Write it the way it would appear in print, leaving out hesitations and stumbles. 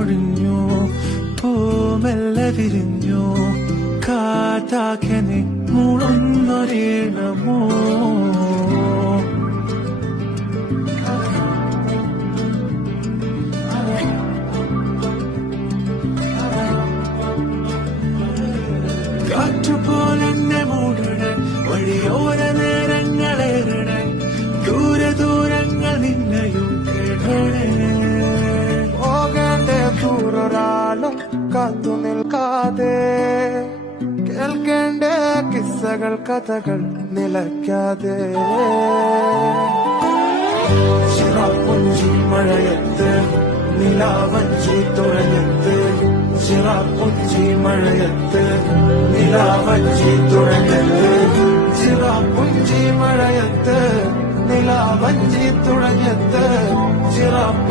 മൊഴിഞ്ഞു പൂമെല്ലെ വിരിഞ്ഞു കാറ്റാകെ മൂളുന്നൊരീണമോ കാറ്റുപോലെന്നെ മൂടണേ വഴിയോര നേരങ്ങളേറണേ ദൂരെ ദൂരങ്ങൾ നിന്നെയും കേടണേ പോകേണ്ട ദൂരൊരാളും കാത്തു നിൽക്കാതെ കേൾക്കേണ്ട കിസ്സകൾ കഥകൾ നിലയ്ക്കാതെ ചിറാപ്പുഞ്ചി മഴയത്ത് നിലാവഞ്ചി തുഴഞ്ഞത്ത് ചിറാപ്പുഞ്ചി മഴയത്ത് നിലാവഞ്ചി തുഴഞ്ഞത്ത് ചിറാപ്പുഞ്ചി മഴയത്ത് നിലാവഞ്ചി തുഴഞ്ഞത്ത് ചിറാപ്പു